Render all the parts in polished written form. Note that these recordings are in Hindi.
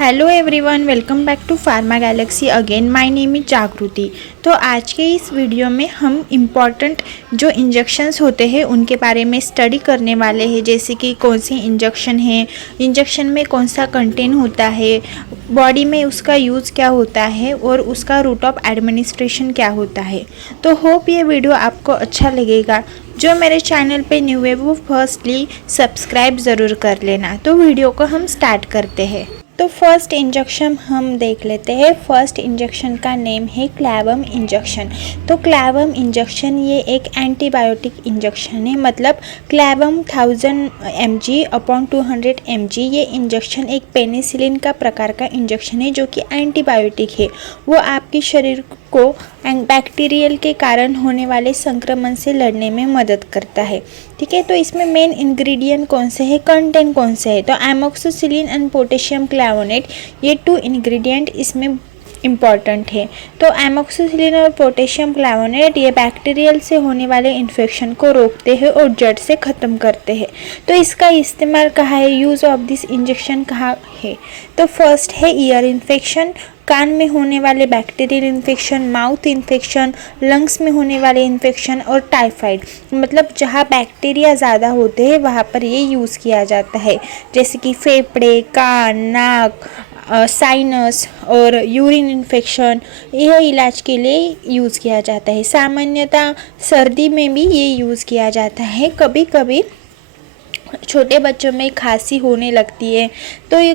Hello everyone, welcome back to pharma galaxy again. My name is Jagriti. तो आज के इस वीडियो में हम इम्पॉर्टेंट जो इंजेक्शंस होते हैं उनके बारे में स्टडी करने वाले हैं, जैसे कि कौन सी इंजेक्शन है, इंजेक्शन में कौन सा कंटेंट होता है, बॉडी में उसका यूज़ क्या होता है और उसका रूट ऑफ एडमिनिस्ट्रेशन क्या होता है। तो होप ये वीडियो आपको अच्छा लगेगा। जो मेरे चैनल पे न्यू है वो फर्स्टली सब्सक्राइब ज़रूर कर लेना। तो वीडियो को हम स्टार्ट करते हैं। तो फर्स्ट इंजेक्शन हम देख लेते हैं। फर्स्ट इंजेक्शन का नेम है क्लैवम इंजेक्शन। तो क्लैवम इंजेक्शन ये एक एंटीबायोटिक इंजेक्शन है, मतलब क्लैवम 1000 mg अपॉन 200 mg। ये इंजेक्शन एक पेनिसिलिन का प्रकार का इंजेक्शन है जो कि एंटीबायोटिक है। वो आपके शरीर को बैक्टीरियल के कारण होने वाले संक्रमण से लड़ने में मदद करता है। ठीक है, तो इसमें मेन इंग्रेडिएंट कौन से है, कंटेंट कौन से है, तो एमोक्सिसिलिन एंड पोटेशियम क्लैवोनेट, ये 2 इंग्रेडिएंट इसमें इम्पॉर्टेंट है। तो एमोक्सिसिलिन और पोटेशियम क्लैवोनेट ये बैक्टीरियल से होने वाले इन्फेक्शन को रोकते हैं और जड़ से ख़त्म करते हैं। तो इसका इस्तेमाल कहाँ है, यूज़ ऑफ दिस इंजेक्शन कहाँ है, तो फर्स्ट है ईयर इन्फेक्शन, कान में होने वाले bacterial infection, mouth infection, lungs में होने वाले इन्फेक्शन और टाइफाइड, मतलब जहाँ बैक्टीरिया ज़्यादा होते हैं वहाँ पर ये यूज़ किया जाता है। जैसे कि फेफड़े, कान, नाक, साइनस और यूरिन इन्फेक्शन, यह इलाज के लिए यूज़ किया जाता है। सामान्यतः सर्दी में भी ये यूज़ किया जाता है। कभी कभी छोटे बच्चों में खांसी होने लगती है तो ये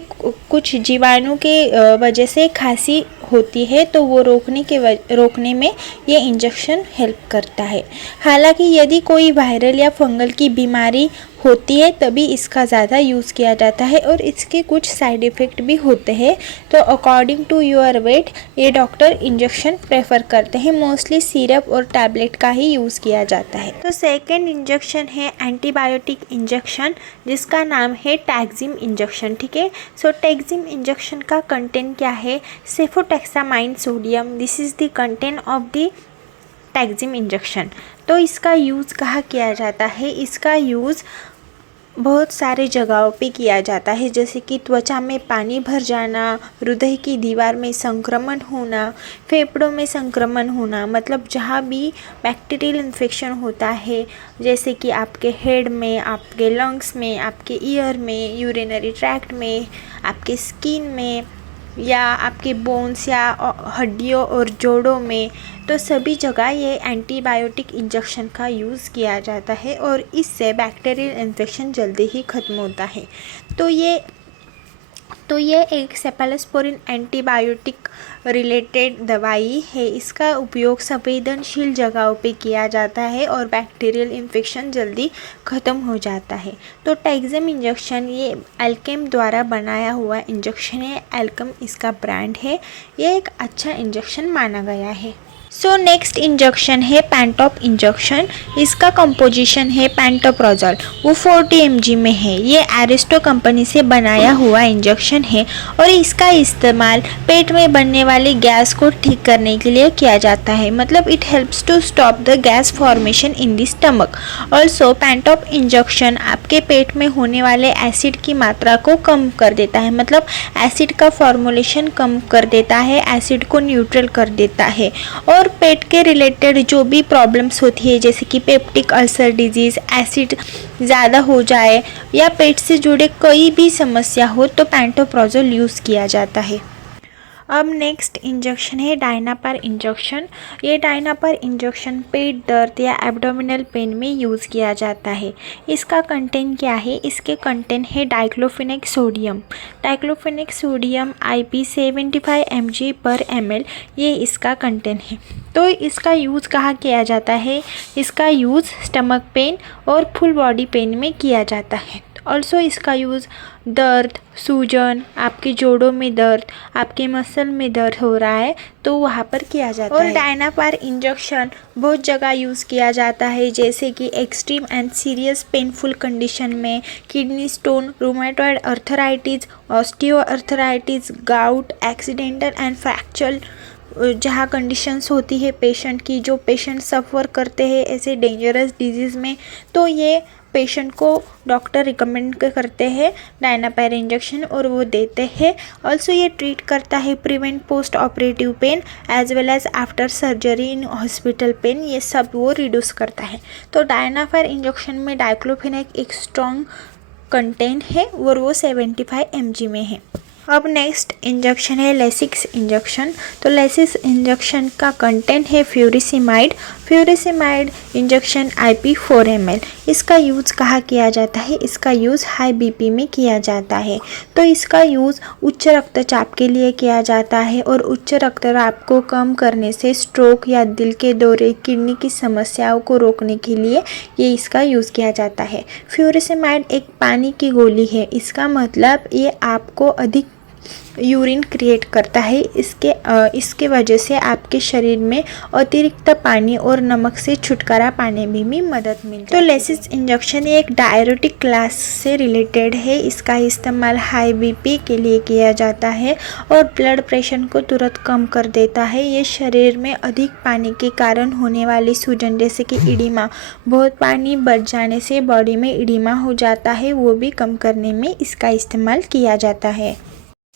कुछ जीवाणु के वजह से खांसी होती है, तो वो रोकने में ये इंजेक्शन हेल्प करता है। हालांकि यदि कोई वायरल या फंगल की बीमारी होती है तभी इसका ज़्यादा यूज़ किया जाता है और इसके कुछ साइड इफ़ेक्ट भी होते हैं। तो अकॉर्डिंग टू योर वेट ये डॉक्टर इंजेक्शन प्रेफर करते हैं। मोस्टली सिरप और टैबलेट का ही यूज़ किया जाता है। तो सेकेंड इंजेक्शन है एंटीबायोटिक इंजेक्शन, जिसका नाम है टैक्जिम इंजेक्शन। ठीक है, सो टैक्जिम इंजेक्शन का कंटेंट क्या है, cefotaxime sodium, this is the content of the Taxim injection. तो इसका यूज़ कहाँ किया जाता है, इसका यूज़ बहुत सारे जगहों पे किया जाता है, जैसे कि त्वचा में पानी भर जाना, हृदय की दीवार में संक्रमण होना, फेफड़ों में संक्रमण होना, मतलब जहाँ भी बैक्टीरियल इन्फेक्शन होता है, जैसे कि आपके हेड में, आपके लंग्स में, आपके ईयर में, यूरिनरी ट्रैक्ट में, आपके स्किन में, या आपके बोन्स या हड्डियों और जोड़ों में, तो सभी जगह ये एंटीबायोटिक इंजेक्शन का यूज़ किया जाता है और इससे बैक्टीरियल इन्फेक्शन जल्दी ही ख़त्म होता है। तो ये एक सेफेलोस्पोरिन एंटीबायोटिक रिलेटेड दवाई है। इसका उपयोग संवेदनशील जगहों पे किया जाता है और बैक्टीरियल इन्फेक्शन जल्दी ख़त्म हो जाता है। तो टैक्जिम इंजेक्शन ये एल्केम द्वारा बनाया हुआ इंजेक्शन है। एल्केम इसका ब्रांड है। ये एक अच्छा इंजेक्शन माना गया है। सो नेक्स्ट इंजेक्शन है पैंटॉप इंजेक्शन। इसका कंपोजिशन है पैंटोप्रोजोल, वो 40 mg में है। ये एरिस्टो कंपनी से बनाया हुआ इंजेक्शन है और इसका इस्तेमाल पेट में बनने वाली गैस को ठीक करने के लिए किया जाता है, मतलब it helps to stop the gas formation in the stomach. Also Pantop injection आपके पेट में होने वाले एसिड की मात्रा को कम कर देता है, मतलब एसिड का फॉर्मुलेशन कम कर देता है, एसिड को न्यूट्रल कर देता है। और पेट के रिलेटेड जो भी प्रॉब्लम्स होती है, जैसे कि पेप्टिक अल्सर डिजीज़, एसिड ज़्यादा हो जाए या पेट से जुड़े कोई भी समस्या हो, तो पैंटोप्रोजोल यूज़ किया जाता है। अब नेक्स्ट इंजेक्शन है डायनापार इंजेक्शन। ये डायनापार इंजेक्शन पेट दर्द या एब्डोमिनल पेन में यूज़ किया जाता है। इसका कंटेंट क्या है, इसके कंटेंट है diclofenac sodium. Diclofenac sodium IP 75 mg/ml, ये इसका कंटेंट है। तो इसका यूज़ कहाँ किया जाता है, इसका यूज़ स्टमक पेन और फुल बॉडी पेन में किया जाता है। ऑल्सो इसका यूज़ दर्द, सूजन, आपके जोड़ों में दर्द, आपके मसल में दर्द हो रहा है तो वहाँ पर किया जाता है। और डायनापार इंजेक्शन बहुत जगह यूज़ किया जाता है, जैसे कि extreme and serious painful condition में, kidney stone, rheumatoid arthritis, osteoarthritis, gout, accidental and fracture जहाँ कंडीशंस होती है पेशेंट की, जो पेशेंट सफ़र करते हैं ऐसे डेंजरस डिजीज़ में, तो ये पेशेंट को डॉक्टर रिकमेंड करते हैं डायनापायर इंजेक्शन और वो देते हैं। ऑल्सो ये ट्रीट करता है prevent post operative pain as well as after surgery in hospital pain, ये सब वो रिड्यूस करता है। तो डायनापायर इंजेक्शन में डाइक्लोफेनेक एक स्ट्रॉन्ग कंटेंट है और वो 75 mg में है। अब नेक्स्ट इंजेक्शन है लेसिक्स इंजेक्शन। तो लेसिक्स इंजेक्शन का कंटेंट है furosemide. Furosemide injection IP 4 ml। इसका यूज़ कहाँ किया जाता है? इसका यूज़ हाई BP में किया जाता है। तो इसका यूज़ उच्च रक्तचाप के लिए किया जाता है और उच्च रक्तचाप को कम करने से स्ट्रोक या दिल के दौरे, किडनी की समस्याओं को रोकने के लिए ये इसका यूज़ किया जाता है। फ्यूरिसिमाइड एक पानी की गोली है। इसका मतलब ये आपको अधिक यूरिन क्रिएट करता है। इसके वजह से आपके शरीर में अतिरिक्त पानी और नमक से छुटकारा पाने में भी मदद मिलती है। तो लेसिक्स इंजेक्शन एक डायरेटिक क्लास से रिलेटेड है। इसका इस्तेमाल हाई BP के लिए किया जाता है और ब्लड प्रेशर को तुरंत कम कर देता है। ये शरीर में अधिक पानी के कारण होने वाली सूजन जैसे कि इडिमा, बहुत पानी बढ़ जाने से बॉडी में इडिमा हो जाता है, वो भी कम करने में इसका इस्तेमाल किया जाता है।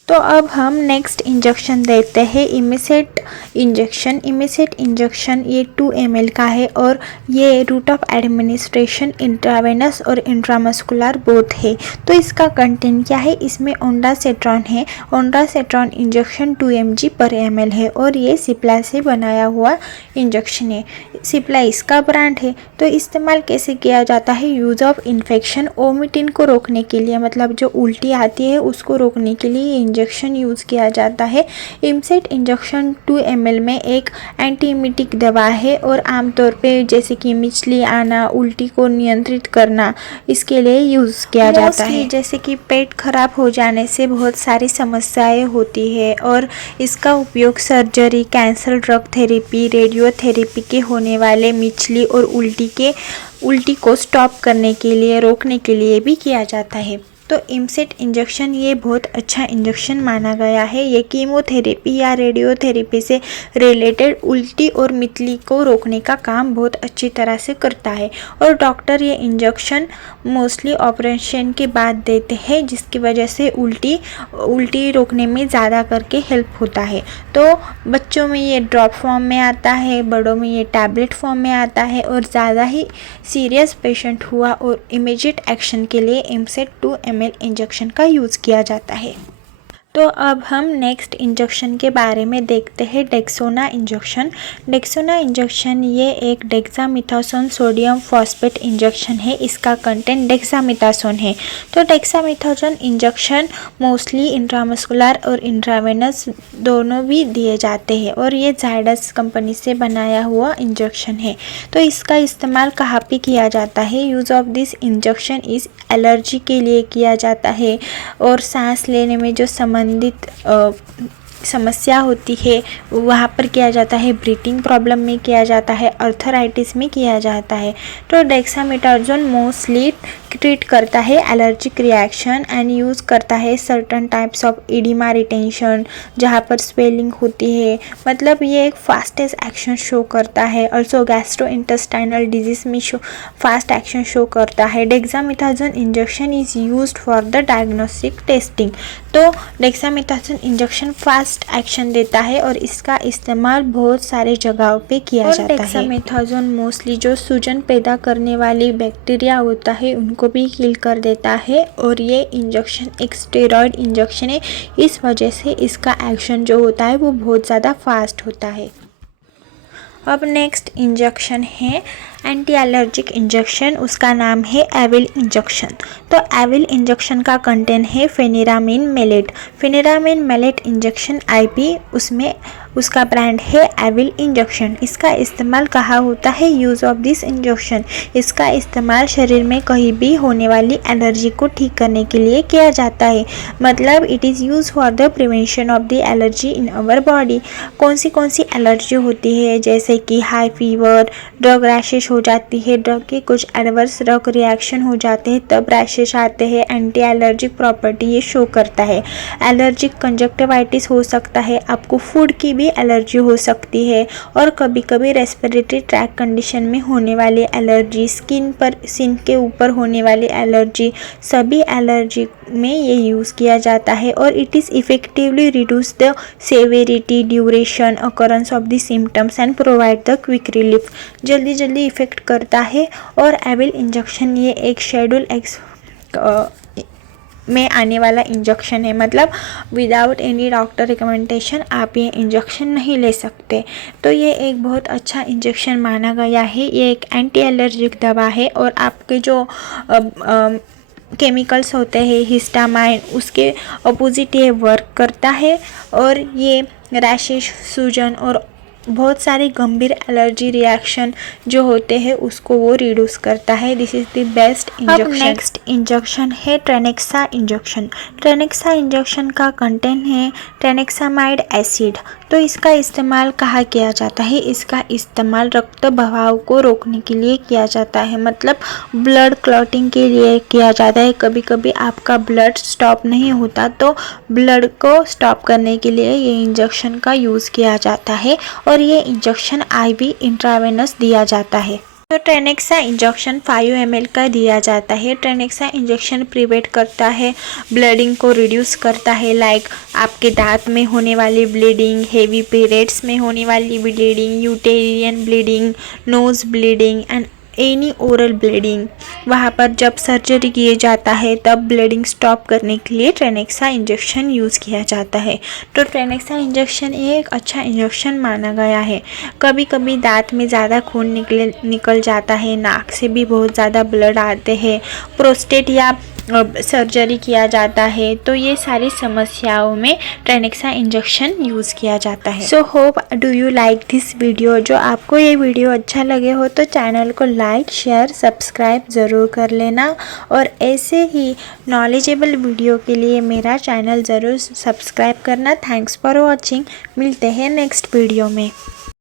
तो अब हम नेक्स्ट इंजेक्शन देखते हैं इमिसेट इंजेक्शन। इमिसेट इंजेक्शन ये 2 ml का है और ये रूट ऑफ एडमिनिस्ट्रेशन इंट्रावेनस और इंट्रामस्कुलर बोथ है। तो इसका कंटेंट क्या है? इसमें ओंडासेट्रॉन है। ओंडासेट्रॉन इंजेक्शन 2 mg/ml है और ये सिप्ला से बनाया हुआ इंजेक्शन है। सिप्ला इसका ब्रांड है। तो इस्तेमाल कैसे किया जाता है? यूज़ ऑफ इन्फेक्शन, वोमिटिंग को रोकने के लिए, मतलब जो उल्टी आती है उसको रोकने के लिए इंजेक्शन यूज़ किया जाता है। इमसेट इंजेक्शन 2 ml में एक एंटीएमिटिक दवा है और आमतौर पे जैसे कि मिचली आना, उल्टी को नियंत्रित करना, इसके लिए यूज़ किया जाता है। जैसे कि पेट खराब हो जाने से बहुत सारी समस्याएं होती है और इसका उपयोग surgery, cancer, drug therapy, radiotherapy के होने वाले मिचली और उल्टी को स्टॉप करने के लिए, रोकने के लिए भी किया जाता है। तो इमसेट इंजेक्शन ये बहुत अच्छा इंजेक्शन माना गया है। ये कीमोथेरेपी या रेडियोथेरेपी से रिलेटेड उल्टी और मितली को रोकने का काम बहुत अच्छी तरह से करता है और डॉक्टर ये इंजेक्शन मोस्टली ऑपरेशन के बाद देते हैं, जिसकी वजह से उल्टी रोकने में ज़्यादा करके हेल्प होता है। तो बच्चों में ये ड्रॉप फॉर्म में आता है, बड़ों में ये टैबलेट फॉर्म में आता है और ज़्यादा ही सीरियस पेशेंट हुआ और इमीडिएट एक्शन के लिए इमसेट 2 ml इंजेक्शन का यूज़ किया जाता है। तो अब हम नेक्स्ट इंजेक्शन के बारे में देखते हैं डेक्सोना इंजेक्शन। डेक्सोना इंजेक्शन ये एक डेक्सामिथासोन सोडियम फॉस्फेट इंजेक्शन है। इसका कंटेंट डेक्सामिथासोन है। तो डेक्सामिथासोन इंजेक्शन मोस्टली इंट्रामस्कुलर और इंट्रावेनस दोनों भी दिए जाते हैं और ये जायडस कंपनी से बनाया हुआ इंजेक्शन है। तो इसका इस्तेमाल कहाँ पे किया जाता है? Use of this injection is allergy के लिए किया जाता है और सांस लेने में जो संबंधित समस्या होती है वहाँ पर किया जाता है। ब्रीथिंग प्रॉब्लम में किया जाता है, अर्थराइटिस में किया जाता है। तो डेक्सामेथासोन मोस्टली ट्रीट करता है एलर्जिक रिएक्शन एंड यूज़ करता है certain types of edema retention जहाँ पर स्वेलिंग होती है, मतलब ये एक फास्टेस्ट एक्शन शो करता है। ऑल्सो गैस्ट्रोइंटेस्टाइनल डिजीज में फास्ट एक्शन शो करता है। Dexamethasone injection is used for the diagnostic testing. तो डेक्सामेथासोन इंजेक्शन फास्ट एक्शन देता है और इसका इस्तेमाल बहुत सारे जगहों पे किया जाता है। डेक्सामेथासोन मोस्टली जो सूजन पैदा करने वाली बैक्टीरिया होता है उनको भी किल कर देता है और ये इंजेक्शन एक स्टेरॉयड इंजेक्शन है, इस वजह से इसका एक्शन जो होता है वो बहुत ज़्यादा फास्ट होता है। अब नेक्स्ट इंजेक्शन है एंटी एलर्जिक इंजेक्शन, उसका नाम है एविल इंजेक्शन। तो एविल इंजेक्शन का कंटेंट है फेनिरामिन मेलेट। फेनिरामिन मेलेट इंजेक्शन IP, उसमें उसका ब्रांड है एविल इंजेक्शन। इसका इस्तेमाल कहाँ होता है? यूज़ ऑफ दिस इंजेक्शन, इसका इस्तेमाल शरीर में कहीं भी होने वाली एलर्जी को ठीक करने के लिए किया जाता है। मतलब it is use for the prevention of the allergy in our body. कौन सी एलर्जी होती है? जैसे कि high fever, drug rashes rashes हो जाती है, ड्रग के कुछ एडवर्स ड्रग रिएक्शन हो जाते हैं तब रैशेश आते हैं। एंटी एलर्जिक प्रॉपर्टी ये शो करता है। एलर्जिक कंजक्टिवाइटिस हो सकता है, आपको फूड की भी एलर्जी हो सकती है और कभी कभी रेस्पिरेटरी ट्रैक कंडीशन में होने वाली एलर्जी, स्किन के ऊपर होने वाली एलर्जी, सभी एलर्जी में ये यूज़ किया जाता है और it is effectively reduce the severity, duration, occurrence of the symptoms and provide the quick relief. जल्दी इफेक्ट करता है। और एविल इंजेक्शन ये एक शेड्यूल एक्स में आने वाला इंजेक्शन है, मतलब विदाउट एनी डॉक्टर रिकमेंडेशन आप ये इंजेक्शन नहीं ले सकते। तो ये एक बहुत अच्छा इंजेक्शन माना गया है। ये एक एंटी एलर्जिक दवा है और आपके जो केमिकल्स होते हैं हिस्टामाइन, उसके अपोजिट ये वर्क करता है और ये रैशेस, सूजन और बहुत सारे गंभीर एलर्जी रिएक्शन जो होते हैं उसको वो रिड्यूस करता है। This is the best injection. अब नेक्स्ट इंजेक्शन है ट्रेनेक्सा इंजेक्शन। ट्रेनेक्सा इंजेक्शन का कंटेंट है ट्रेनेक्सामाइड एसिड। तो इसका इस्तेमाल कहाँ किया जाता है? इसका इस्तेमाल रक्त बहाव को रोकने के लिए किया जाता है, मतलब ब्लड क्लॉटिंग के लिए किया जाता है। कभी कभी आपका ब्लड स्टॉप नहीं होता तो ब्लड को स्टॉप करने के लिए ये इंजेक्शन का यूज़ किया जाता है और ये इंजेक्शन IV इंट्रावेनस दिया जाता है। तो ट्रेनेक्सा इंजेक्शन 5 ml का दिया जाता है। ट्रेनेक्सा इंजेक्शन प्रिवेंट करता है, ब्लीडिंग को रिड्यूस करता है, लाइक आपके दांत में होने वाली ब्लीडिंग, हेवी पीरियड्स में होने वाली bleeding, uterine bleeding, nose bleeding and any oral bleeding. वहाँ पर जब सर्जरी किया जाता है तब ब्लीडिंग स्टॉप करने के लिए ट्रेनेक्सा इंजेक्शन यूज़ किया जाता है। तो ट्रेनेक्सा इंजेक्शन एक अच्छा इंजेक्शन माना गया है। कभी कभी दांत में ज़्यादा खून निकल जाता है, नाक से भी बहुत ज़्यादा ब्लड आते हैं, प्रोस्टेट या सर्जरी किया जाता है, तो ये सारी समस्याओं में ट्रेनेक्सा इंजेक्शन यूज़ किया जाता है। So hope do you like this video. जो आपको ये वीडियो अच्छा लगे हो तो चैनल को लाइक, शेयर, सब्सक्राइब ज़रूर कर लेना और ऐसे ही नॉलेजेबल वीडियो के लिए मेरा चैनल ज़रूर सब्सक्राइब करना। Thanks for watching. मिलते हैं नेक्स्ट वीडियो में।